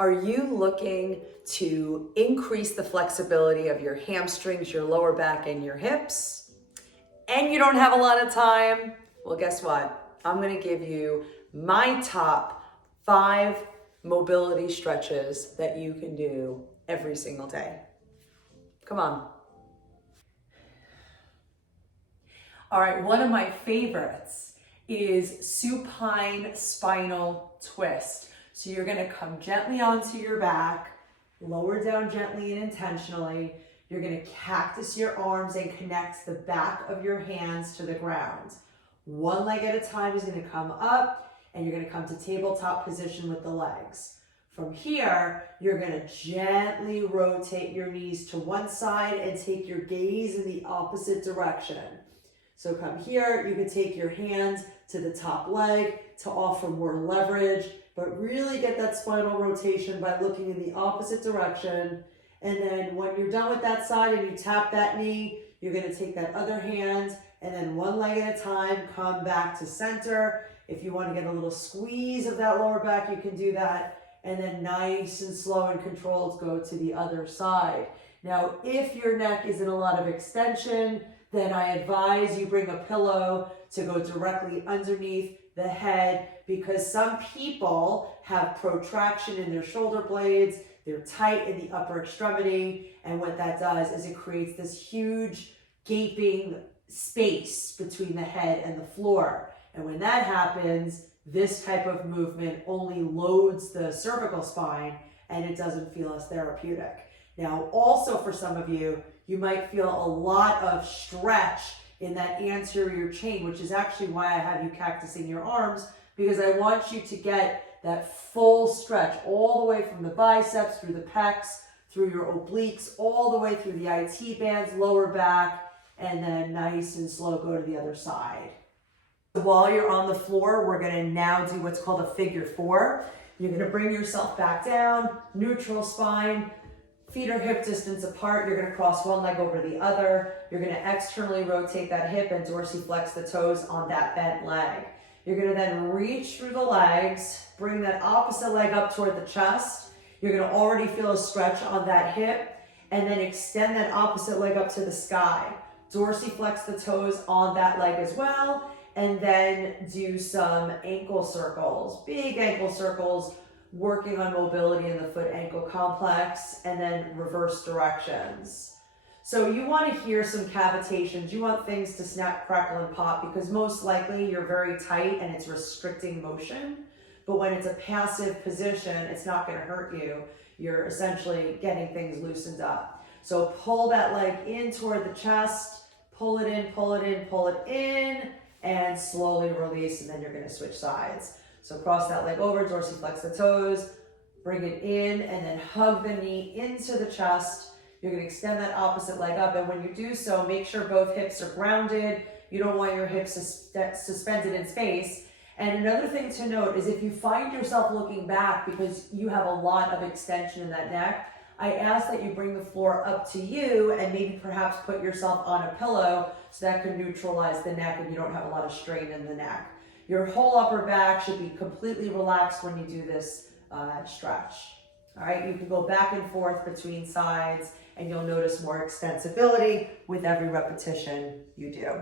Are you looking to increase the flexibility of your hamstrings, your lower back, and your hips, and you don't have a lot of time? Well, guess what? I'm gonna give you my top 5 mobility stretches that you can do every single day. Come on. All right, one of my favorites is supine spinal twist. So you're gonna come gently onto your back, lower down gently and intentionally. You're gonna cactus your arms and connect the back of your hands to the ground. One leg at a time is gonna come up, and you're gonna come to tabletop position with the legs. From here, you're gonna gently rotate your knees to one side and take your gaze in the opposite direction. So come here, you can take your hands to the top leg to offer more leverage, but really get that spinal rotation by looking in the opposite direction. And then when you're done with that side and you tap that knee, you're gonna take that other hand and then one leg at a time, come back to center. If you wanna get a little squeeze of that lower back, you can do that. And then nice and slow and controlled, go to the other side. Now, if your neck is in a lot of extension, then I advise you bring a pillow to go directly underneath the head, because some people have protraction in their shoulder blades, they're tight in the upper extremity, and what that does is it creates this huge gaping space between the head and the floor. And when that happens, this type of movement only loads the cervical spine and it doesn't feel as therapeutic. Now, also for some of you, you might feel a lot of stretch in that anterior chain, which is actually why I have you cactusing your arms, because I want you to get that full stretch all the way from the biceps, through the pecs, through your obliques, all the way through the IT bands, lower back, and then nice and slow go to the other side. While you're on the floor, we're gonna now do what's called a figure 4. You're gonna bring yourself back down, neutral spine, feet are hip distance apart. You're gonna cross one leg over the other. You're gonna externally rotate that hip and dorsiflex the toes on that bent leg. You're gonna then reach through the legs, bring that opposite leg up toward the chest. You're gonna already feel a stretch on that hip, and then extend that opposite leg up to the sky. Dorsiflex the toes on that leg as well, and then do some ankle circles, big ankle circles, working on mobility in the foot ankle complex, and then reverse directions. So you want to hear some cavitations. You want things to snap, crackle, and pop, because most likely you're very tight and it's restricting motion. But when it's a passive position, it's not going to hurt you. You're essentially getting things loosened up. So pull that leg in toward the chest, pull it in, pull it in, pull it in, and slowly release, and then you're going to switch sides. So cross that leg over, dorsiflex the toes, bring it in, and then hug the knee into the chest. You're going to extend that opposite leg up, and when you do so, make sure both hips are grounded. You don't want your hips suspended in space. And another thing to note is if you find yourself looking back because you have a lot of extension in that neck, I ask that you bring the floor up to you and maybe perhaps put yourself on a pillow so that can neutralize the neck and you don't have a lot of strain in the neck. Your whole upper back should be completely relaxed when you do this stretch. All right, you can go back and forth between sides and you'll notice more extensibility with every repetition you do.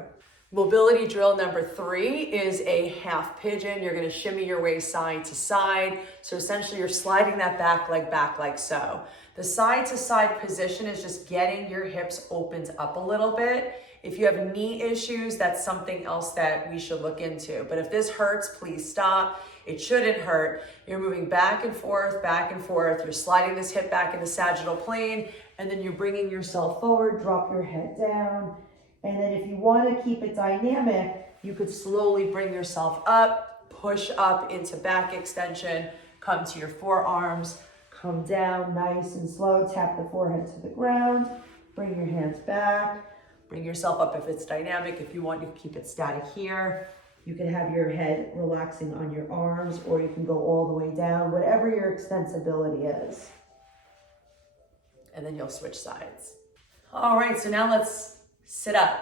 Mobility drill number 3 is a half pigeon. You're gonna shimmy your way side to side. So essentially you're sliding that back leg back like so. The side to side position is just getting your hips opened up a little bit. If you have knee issues, that's something else that we should look into. But if this hurts, please stop. It shouldn't hurt. You're moving back and forth, back and forth. You're sliding this hip back into sagittal plane, and then you're bringing yourself forward, drop your head down. And then if you want to keep it dynamic, you could slowly bring yourself up, push up into back extension, come to your forearms, come down nice and slow, tap the forehead to the ground, bring your hands back, bring yourself up if it's dynamic. If you want to keep it static here, you can have your head relaxing on your arms, or you can go all the way down, whatever your extensibility is. And then you'll switch sides. All right, so now let's sit up.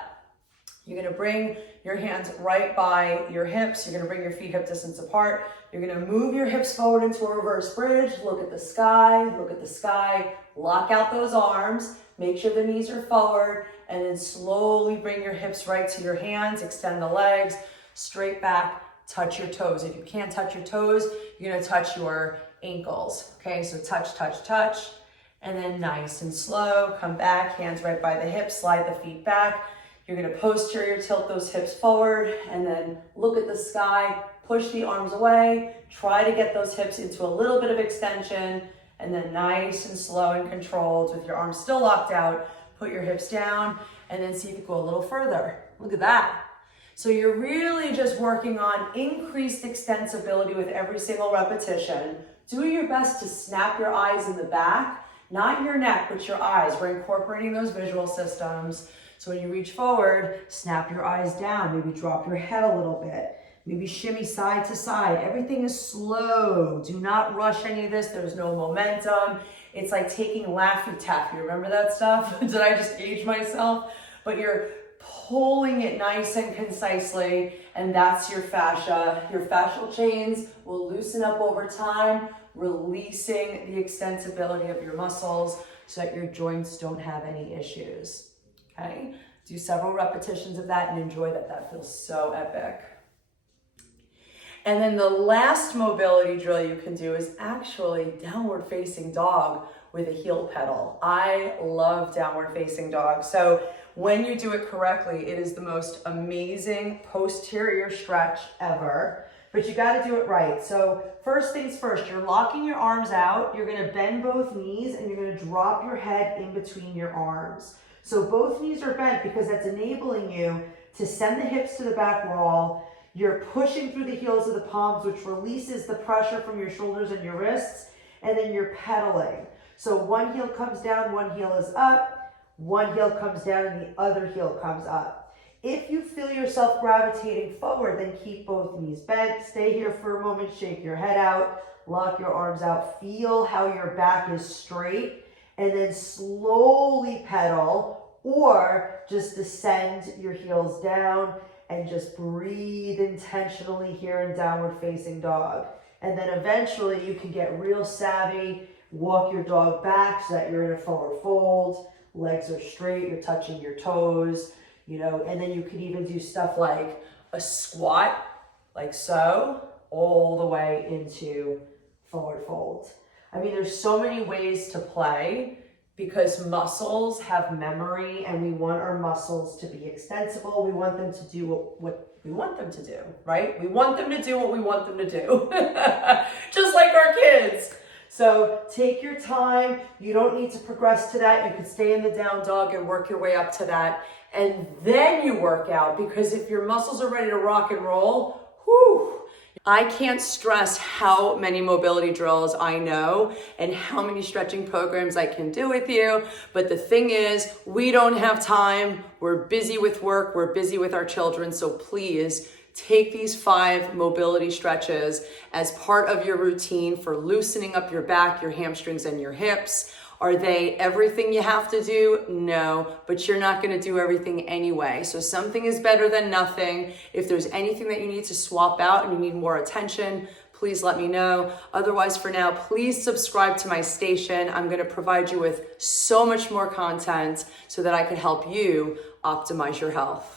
You're gonna bring your hands right by your hips. You're gonna bring your feet hip distance apart. You're gonna move your hips forward into a reverse bridge. Look at the sky, look at the sky. Lock out those arms. Make sure the knees are forward, and then slowly bring your hips right to your hands. Extend the legs, straight back, touch your toes. If you can't touch your toes, you're gonna touch your ankles. Okay, so touch, touch, touch. And then nice and slow, come back, hands right by the hips, slide the feet back. You're gonna posterior tilt those hips forward, and then look at the sky, push the arms away, try to get those hips into a little bit of extension, and then nice and slow and controlled with your arms still locked out, put your hips down, and then see if you go a little further. Look at that. So you're really just working on increased extensibility with every single repetition. Do your best to snap your eyes in the back, not your neck, but your eyes. We're incorporating those visual systems. So when you reach forward, snap your eyes down, maybe drop your head a little bit, maybe shimmy side to side. Everything is slow. Do not rush any of this. There's no momentum. It's like taking Laffy Taffy. Remember that stuff? Did I just age myself? But you're pulling it nice and concisely, and that's your fascia. Your fascial chains will loosen up over time, releasing the extensibility of your muscles so that your joints don't have any issues. Okay? Do several repetitions of that and enjoy that. That feels so epic. And then the last mobility drill you can do is actually downward facing dog with a heel pedal. I love downward facing dog. So when you do it correctly, it is the most amazing posterior stretch ever, but you got to do it right. So first things first, you're locking your arms out. You're going to bend both knees, and you're going to drop your head in between your arms. So both knees are bent because that's enabling you to send the hips to the back wall. You're pushing through the heels of the palms, which releases the pressure from your shoulders and your wrists, and then you're pedaling. So one heel comes down, one heel is up, one heel comes down, and the other heel comes up. If you feel yourself gravitating forward, then keep both knees bent. Stay here for a moment, shake your head out, lock your arms out, feel how your back is straight, and then slowly pedal, or just descend your heels down and just breathe intentionally here in downward facing dog. And then eventually you can get real savvy, walk your dog back so that you're in a forward fold, legs are straight, you're touching your toes, you know, and then you could even do stuff like a squat, like so, all the way into forward fold. I mean, there's so many ways to play because muscles have memory, and we want our muscles to be extensible. We want them to do what we want them to do, right? We want them to do what we want them to do, just like our kids. So take your time. You don't need to progress to that. You could stay in the down dog and work your way up to that. And then you work out, because if your muscles are ready to rock and roll, whew, I can't stress how many mobility drills I know and how many stretching programs I can do with you. But the thing is, we don't have time. We're busy with work. We're busy with our children. So please take these 5 mobility stretches as part of your routine for loosening up your back, your hamstrings, and your hips. Are they everything you have to do? No, but you're not going to do everything anyway. So something is better than nothing. If there's anything that you need to swap out and you need more attention, please let me know. Otherwise, for now, please subscribe to my station. I'm going to provide you with so much more content so that I can help you optimize your health.